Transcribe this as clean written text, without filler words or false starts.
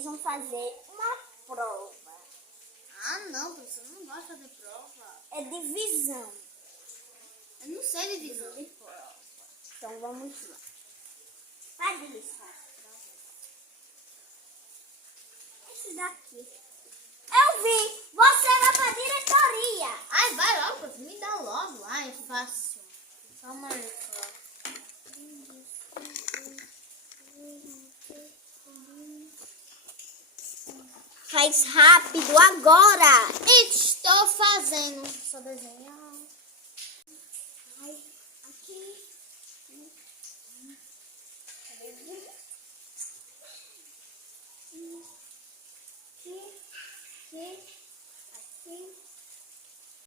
Eles vão fazer uma prova. Ah, não, professor, eu não gosto de fazer prova. É divisão. Eu não sei divisão. De prova. Então vamos lá. Faz isso. Esse daqui. Eu vi. Você vai pra diretoria. Ai, vai logo, professor, me dá logo. Ai, é fácil. Só marcar. Faz rápido agora. Estou fazendo. Só desenhar. Ai, aqui. Aqui.